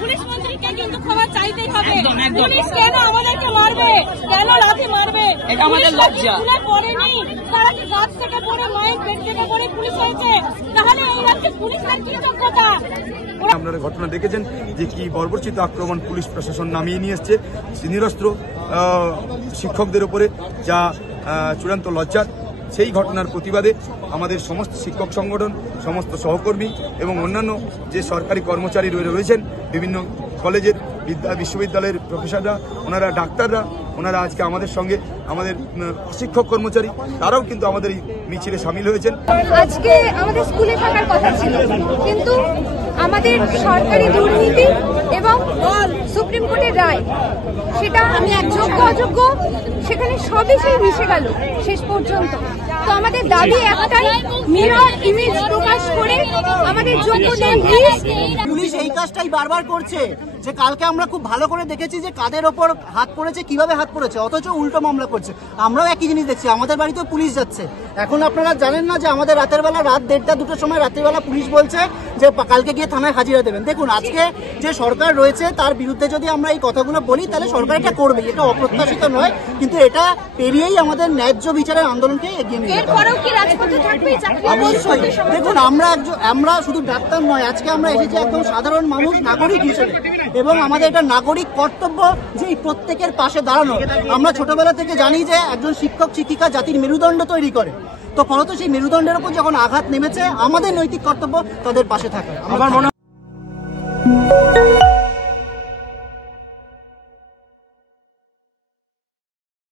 Police মন্ত্রীকে কিন্তু ক্ষমা চাইতেই হবে। পুলিশ কেন আমাদেরকে মারবে, কেন লাঠি মারবে? এটা আমাদের লজ্জা। পড়েনি তারা কি গাছ থেকে পড়ে, মায়ের পেট থেকে পড়ে পুলিশ হয়েছে? তাহলে এই রাজ্যে পুলিশের কি যোগ্যতা? আপনারা ঘটনা দেখেছেন যে কি বর্বরচিত আক্রমণ পুলিশ প্রশাসন নামিয়ে নিয়ে এসছে নিরস্ত্র শিক্ষকদের উপরে, যা চূড়ান্ত লজ্জার। সেই ঘটনার প্রতিবাদে আমাদের সমস্ত শিক্ষক সংগঠন, সমস্ত সহকর্মী এবং অন্যান্য যে সরকারি কর্মচারী রয়েছেন, বিভিন্ন কলেজের বিশ্ববিদ্যালয়ের প্রফেসররা, ওনারা ডাক্তাররা, ওনারা আজকে আমাদের সঙ্গে, আমাদের শিক্ষক কর্মচারী তারাও কিন্তু আমাদের এই মিছিলে সামিল হয়েছেন। আজকে আমাদের স্কুলে থাকার কথা ছিল, কিন্তু আমাদের সরকারি দুর্নীতি এবং সুপ্রিম কোর্টের রায়, সেটা আমি যোগ্য অযোগ্য সেখানে সবই সেই মিশে গেল শেষ পর্যন্ত। তো আমাদের দাবি একটাই, মিরর ইমেজ প্রকাশ করে আমাদের যোগ্যদের লিস্ট। পুলিশ এই কাজটাই বারবার করছে যে কালকে আমরা খুব ভালো করে দেখেছি যে কাদের ওপর হাত পড়েছে, কিভাবে হাত পড়েছে, অথচ উল্টো মামলা করছে। আমরাও একই জিনিস দেখছি, আমাদের বাড়িতেও পুলিশ যাচ্ছে। এখন আপনারা জানেন না যে আমাদের রাতের বেলা, রাত 1:30-2টার সময় রাত্রিবেলা পুলিশ বলছে যে কালকে গিয়ে থানায় হাজিরা দেবেন। দেখুন, আজকে যে সরকার রয়েছে তার বিরুদ্ধে যদি আমরা এই কথাগুলো বলি তাহলে সরকার এটা করবে, এটা অপ্রত্যাশিত নয়, কিন্তু এটা পেরিয়েই আমাদের ন্যায্য বিচারের আন্দোলনকে এগিয়ে নিয়ে যেতে হবে। অবশ্যই দেখুন, আমরা শুধু ডাক্তার নয়, আজকে আমরা এসেছি একদম সাধারণ মানুষ, নাগরিক হিসেবে, এবং আমাদের এটা নাগরিক কর্তব্য যে প্রত্যেকের পাশে দাঁড়ানো। আমরা ছোটবেলা থেকে জানি যে একজন শিক্ষক শিক্ষিকা জাতির মেরুদণ্ড তৈরি করে, তো ফলত সেই মেরুদণ্ডের উপর যখন আঘাত নেমেছে আমাদের নৈতিক কর্তব্য তাদের পাশে থাকা। আমার মনে হয়